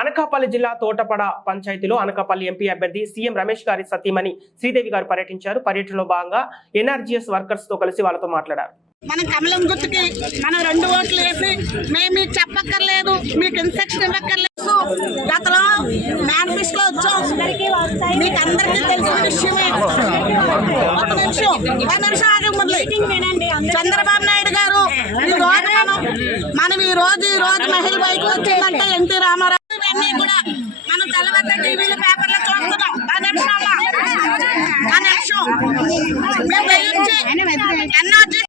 అనకాపల్లి జిల్లా తోటపడ పంచాయతీలో అనకాపల్లి ఎంపీ అభ్యర్థి సీఎం రమేష్ గారి సతీమణి శ్రీదేవి గారు పర్యటించారు. పర్యటనలో భాగంగా ఎన్ఆర్జీఎస్ వర్కర్స్ తో కలిసి వాళ్ళతో మాట్లాడారు. మనం కమలం గుర్తుకి మనం 2 ఓట్లు వేసి మేము మీకు చెప్పక్కర్లేదు, మీకు ఇన్స్ట్రక్షన్ ఇవ్వక్కర్లేదు. గతంలో మేనిఫెస్టోలో వచ్చాం, మీకు అందరికీ తెలిసిన విషయమే. ఒక నిమిషం ఆగముందు చంద్రబాబు నాయుడు గారు ఈ రోజు మహిళ బయటకు వచ్చిందంటే ఎన్టీ రామారావు ఇవన్నీ కూడా మనం తెల్లవద్ద టీవీలు పేపర్లో చూస్తున్నాం. ఎన్ఆర్జీ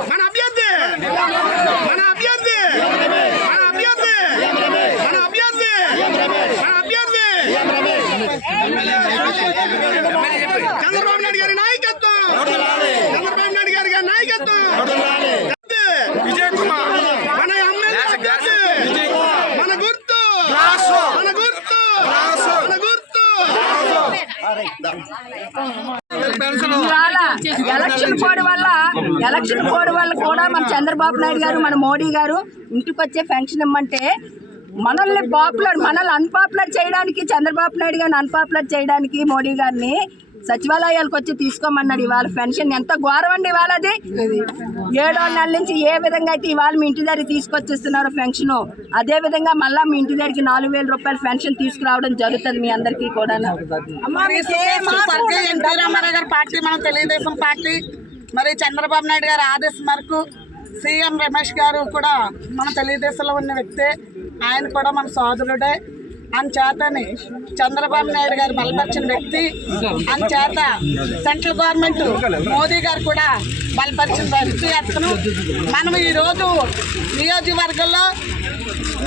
మన అభ్యర్థి చంద్రబాబు నాయుడు గారి నాయకత్వం, విజయ్ కుమార్ మన ఎమ్మెల్యే, మన గుర్తు ఎలక్షన్ కోడ్ వల్ల కూడా మన చంద్రబాబు నాయుడు గారు మన మోడీ గారు ఇంటికి వచ్చే పెన్షన్ ఇమ్మంటే మనల్ని అన్పాపులర్ చేయడానికి చంద్రబాబు నాయుడు గారిని అన్పాపులర్ చేయడానికి మోడీ గారిని సచివాలయాలకు వచ్చి తీసుకోమన్నాడు. ఇవాళ పెన్షన్ ఎంత ఘోరం అండి. ఇవాళ అది 7వ నెల నుంచి ఏ విధంగా అయితే ఇవాళ మీ ఇంటి దగ్గర తీసుకొచ్చిస్తున్నారు పెన్షన్, అదే విధంగా మళ్ళీ మీ ఇంటి దగ్గరికి 4,000 రూపాయల పెన్షన్ తీసుకురావడం జరుగుతుంది మీ అందరికీ కూడా. ఎన్టీ రామారావు గారి పార్టీ మన తెలుగుదేశం పార్టీ, మరి చంద్రబాబు నాయుడు గారి ఆదేశం మేరకు సీఎం రమేష్ గారు కూడా మన తెలుగుదేశంలో ఉన్న వ్యక్తే, ఆయన కూడా మన సోదరుడే. అంచేతని చంద్రబాబు నాయుడు గారు బలపరిచిన వ్యక్తి, అంచేత సెంట్రల్ గవర్నమెంట్ మోదీ గారు కూడా బలపరిచిన వ్యక్తి అతను. మనం ఈరోజు నియోజకవర్గంలో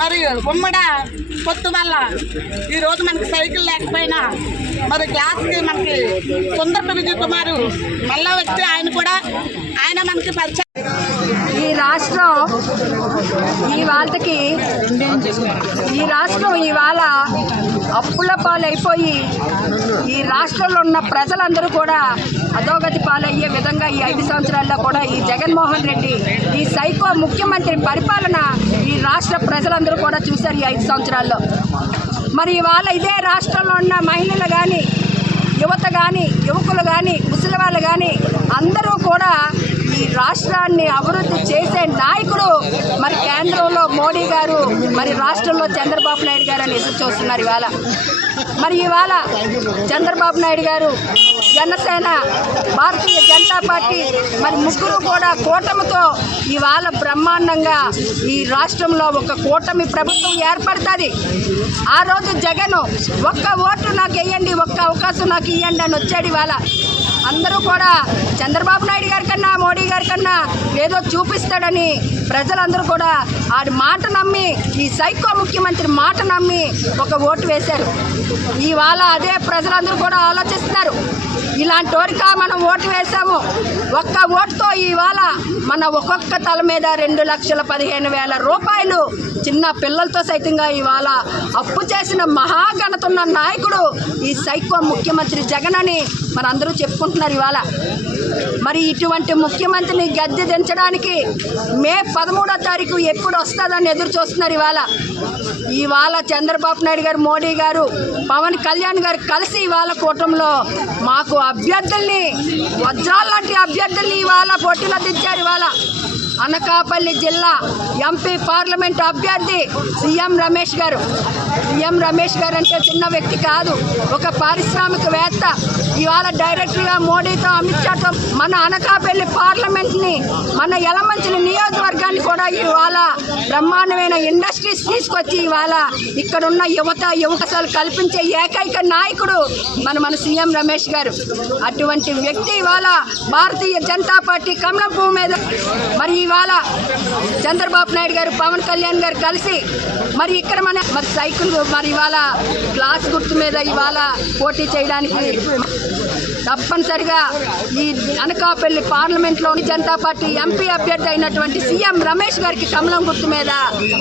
మరి ఉమ్మడ పొత్తు వల్ల ఈరోజు మనకి సైకిల్ లేకపోయినా మరి క్లాస్కి మనకి సుందర విజయ్ కుమార్ మళ్ళా వ్యక్తి, ఆయన మనకి పరిచయం. ఈ రాష్ట్రం ఇవాళ అప్పుల పాలైపోయి ఈ రాష్ట్రంలో ఉన్న ప్రజలందరూ కూడా అధోగతి పాలయ్యే విధంగా ఈ 5 సంవత్సరాల్లో కూడా ఈ జగన్మోహన్ రెడ్డి ఈ సైకో ముఖ్యమంత్రి పరిపాలన ఈ రాష్ట్ర ప్రజలందరూ కూడా చూశారు ఈ 5 సంవత్సరాల్లో. మరి ఇవాళ ఇదే రాష్ట్రంలో ఉన్న మహిళలు కానీ, యువత కానీ, యువకులు కానీ, ముసలి వాళ్ళు కానీ అందరూ కూడా ఈ రాష్ట్రాన్ని అభివృద్ధి చేసే నాయకుడు మరి కేంద్రంలో మోడీ గారు, మరి రాష్ట్రంలో చంద్రబాబు నాయుడు గారు అని ఎదురు చూస్తున్నారు. ఇవాళ చంద్రబాబు నాయుడు గారు, జనసేన, భారతీయ జనతా పార్టీ మరి ముగ్గురు కూడా కూటమితో ఇవాళ బ్రహ్మాండంగా ఈ రాష్ట్రంలో ఒక కూటమి ప్రభుత్వం ఏర్పడుతుంది. ఆ రోజు జగన్ ఒక్క ఓటు నాకు వేయండి, ఒక్క అవకాశం నాకు ఇవ్వండి అని వచ్చాడు. ఇవాళ అందరూ కూడా చంద్రబాబు నాయుడు గారి కన్నా, మోడీ గారి కన్నా ఏదో చూపిస్తాడని ప్రజలందరూ కూడా ఆడి మాట నమ్మి, ఈ సైకో ముఖ్యమంత్రి మాట నమ్మి ఒక ఓటు వేశారు. ఇవాళ అదే ప్రజలందరూ కూడా ఆలోచిస్తున్నారు, ఇలాంటి వారికా మనం ఓటు వేసాము, ఒక్క ఓటుతో ఇవాళ మన ఒక్కొక్క తల మీద 2,15,000 రూపాయలు చిన్న పిల్లలతో సైతంగా ఇవాళ అప్పు చేసిన మహాఘనతున్న నాయకుడు ఈ సైకో ముఖ్యమంత్రి జగన్ అని మనందరూ చెప్పుకుంటున్నారు. ఇవాళ మరి ఇటువంటి ముఖ్యమంత్రిని గద్దె దించడానికి మే 13వ తారీఖు ఎప్పుడు వస్తుందని ఎదురు చూస్తున్నారు. ఇవాళ చంద్రబాబు నాయుడు గారు, మోడీ గారు, పవన్ కళ్యాణ్ గారు కలిసి ఇవాళ కూటమిలో మాకు అభ్యర్థుల్ని, వజ్రాల లాంటి అభ్యర్థుల్ని ఇవాళ పోటీలో దించారు. ఇవాళ అనకాపల్లి జిల్లా ఎంపీ పార్లమెంట్ అభ్యర్థి సీఎం రమేష్ గారు. సీఎం రమేష్ గారు అంటే చిన్న వ్యక్తి కాదు, ఒక పారిశ్రామికవేత్త. ఇవాళ డైరెక్ట్గా మోడీతో, అమిత్ షాతో మన అనకాపల్లి పార్లమెంట్ని, మన యలమంచిలి నియోజకవర్గాన్ని కూడా ఇవాళ బ్రహ్మాండమైన ఇండస్ట్రీస్ తీసుకొచ్చి ఇవాళ ఇక్కడున్న యువతలు కల్పించే ఏకైక నాయకుడు మన సీఎం రమేష్ గారు. అటువంటి వ్యక్తి ఇవాళ భారతీయ జనతా పార్టీ కమలం పువ్వు మీద మరి ఇవాళ చంద్రబాబు నాయుడు గారు, పవన్ కళ్యాణ్ గారు కలిసి మరి ఇక్కడ మరి సైకిల్ మరి ఇవాళ గ్లాస్ గుర్తు మీద ఇవాళ పోటీ చేయడానికి తప్పనిసరిగా ఈ అనకాపల్లి పార్లమెంట్లో జనతా పార్టీ ఎంపీ అభ్యర్థి అయినటువంటి సీఎం రమేష్ గారికి కమలం గుర్తు మీద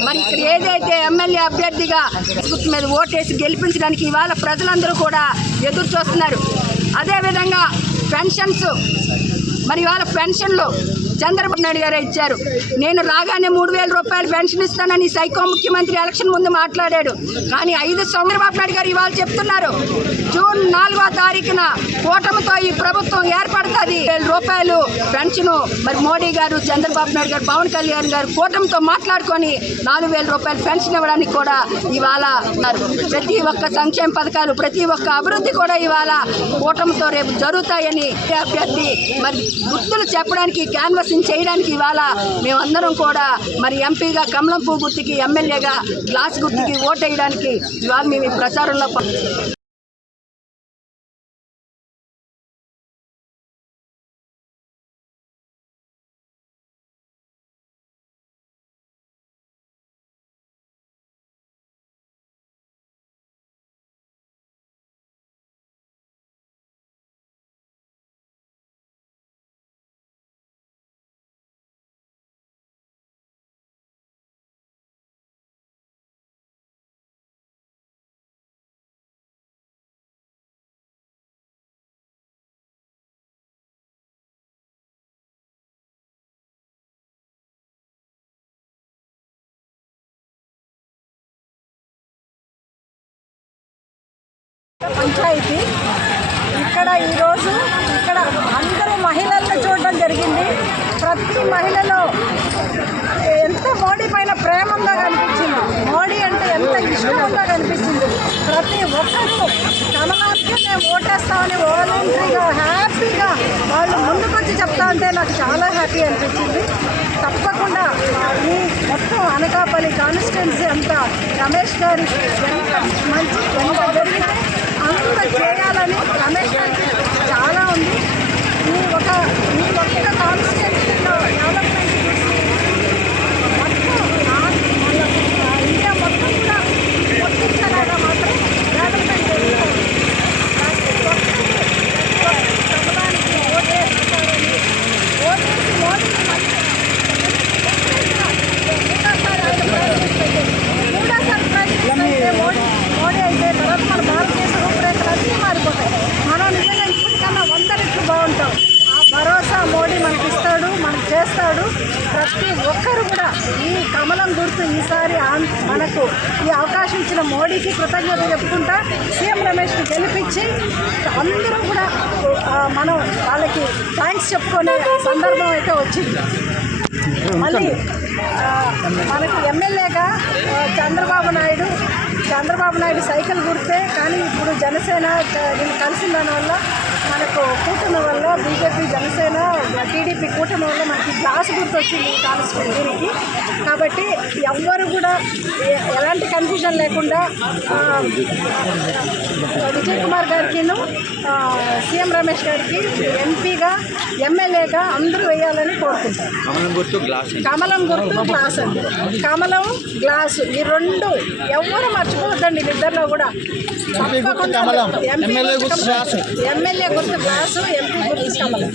మరి ఇక్కడ ఏదైతే ఎమ్మెల్యే అభ్యర్థిగా గుర్తు మీద ఓటేసి గెలిపించడానికి ఇవాళ ప్రజలందరూ కూడా ఎదురు చూస్తున్నారు. అదేవిధంగా పెన్షన్స్ మరి ఇవాళ పెన్షన్లు చంద్రబాబు నాయుడు గారే ఇచ్చారు. నేను రాగానే 3,000 రూపాయలు పెన్షన్ ఇస్తానని సైకో ముఖ్యమంత్రి ఎలక్షన్ ముందు మాట్లాడాడు. కానీ 5 చంద్రబాబు నాయుడు గారు ఇవాళ చెప్తున్నారు జూన్ 4వ తారీఖున కూటమితో ఈ ప్రభుత్వం ఏర్పడుతుంది. 1,000 రూపాయలు పెన్షన్ మరి మోడీ గారు, చంద్రబాబు నాయుడు గారు, పవన్ కళ్యాణ్ గారు కూటమితో మాట్లాడుకొని 4,000 రూపాయలు పెన్షన్ ఇవ్వడానికి కూడా ఇవాళ ప్రతి ఒక్క సంక్షేమ పథకాలు, ప్రతి ఒక్క అభివృద్ధి కూడా ఇవాళ కూటమితో రేపు జరుగుతాయని అభ్యర్థి మరి గుర్తులు చెప్పడానికి క్యాన్వాసింగ్ చేయడానికి ఇవాళ మేమందరం కూడా మరి ఎంపీగా కమలం పువ్వు గుర్తుకి, ఎమ్మెల్యేగా గ్లాస్ గుర్తుకి ఓటేయడానికి ఇవాళ మేము ఈ ప్రచారంలో పంచాయతీ ఇక్కడ ఈరోజు ఇక్కడ అందరూ మహిళలను చూడడం జరిగింది. ప్రతి మహిళలో ఎంత మోడీ పైన ప్రేమ ఉందో కనిపించింది, మోడీ అంటే ఎంత ఇష్టం ఉందో కనిపించింది. ప్రతి ఒక్కరూ కమలానికి మేము ఓటేస్తామని వాలంటరీగా హ్యాపీగా వాళ్ళు ముందుకొచ్చి చెప్తా ఉంటే నాకు చాలా హ్యాపీ అనిపించింది. తప్పకుండా ఈ మొత్తం అనకాపల్లి కాన్స్టిట్యున్సీ అంతా రమేష్ గారి ఎంత మంచి ఎంత జరిగితే అంత చేయాలని రమేష్ గారికి చాలా ఉంది. ఈ ఒక్క కాన్స్టిట్యున్సీలో డెవలప్మెంట్ చూసి మొత్తం ఇండియా మొత్తం కూడా వర్తించలేదా మాత్రం డెవలప్మెంట్ జరుగుతుంది. కమలానికి ఓటేస్తారని ఓటేసి మోడీని మూడోసారి ప్రయత్నిస్తే మోడీ అయితే తర్వాత మన భారతదేశ రూపురేఖలన్నీ మారిపోతాయి. మనం నిజంగా ఇప్పటికన్నా 100 రెట్లు బాగుంటాం. ఆ భరోసా మోడీ మనకి ఇస్తాడు, మనకు చేస్తాడు. ప్రతి ఒక్కరు కూడా ఈ కమలం గుర్తు ఈసారి మనకు ఈ అవకాశం ఇచ్చిన మోడీకి కృతజ్ఞతలు చెప్పుకుంటా సీఎం రమేష్ని గెలిపించి అందరూ కూడా మనం వాళ్ళకి థ్యాంక్స్ చెప్పుకునే సందర్భం అయితే వచ్చింది. మళ్ళీ మనకు ఎమ్మెల్యేగా చంద్రబాబు నాయుడు సైకిల్ గుర్తే, కానీ ఇప్పుడు జనసేన వీళ్ళు కలిసిన దానివల్ల మనకు కూటమి వల్ల బీజేపీ, జనసేన, టీడీపీ కూటమి వల్ల మనకి గ్లాస్ గుర్తు వచ్చింది ఈ కాన్స్టిట్యూన్సీకి. కాబట్టి ఎవ్వరు కూడా ఎలాంటి కన్ఫ్యూజన్ లేకుండా విజయ్ కుమార్ గారికిను సీఎం రమేష్ గారికి ఎంపీగా, ఎమ్మెల్యేగా అందరూ వేయాలని కోరుకుంటారు. కమలం గుర్తు గ్లాస్ అండి, కమలం గ్లాసు ఈ రెండు ఎవ్వరు మర్చిపోవద్దండి. వీళ్ళిద్దరిలో కూడా తప్పకుండా ఎమ్మెల్యే గుర్తు గ్లాసు, ఎంపీ గుర్తు కమలం.